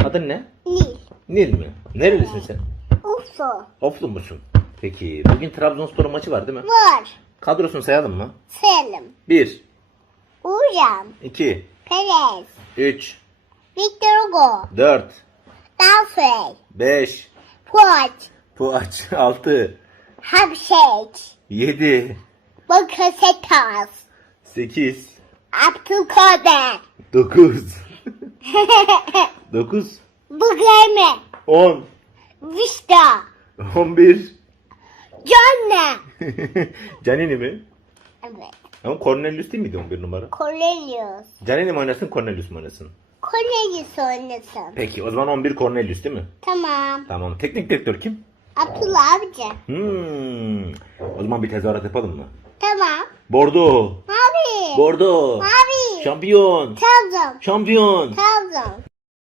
Adın ne? Nil. Nil mi? Nerelisin sen? Ufu. Oflu musun? Peki bugün Trabzonspor maçı var değil mi? Var. Kadrosunu sayalım mı? Selim. 1, Uğurcan. 2, Perez. 3, Victor Hugo. 4, Dalfrey. 5, Fuat. Puaç 6, Hamşek. 7, Bakasetas. 8, Abdülkader. 9, 9, Bugame. 10, Vista. 11. Canne. Canini mi? Evet. Ama Cornelius değil miydi 11 numara? Cornelius. Canini mi oynasın, Cornelius mu oynasın? Cornelius oynasın. Peki o zaman 11 Cornelius değil mi? Tamam. Tamam. Teknik direktör kim? Abdullah abici. O zaman bir tezahürat yapalım mı? Tamam. Bordo. Mavi. Bordo. Mavi. Şampiyon. Trabzon. Şampiyon. Trabzon.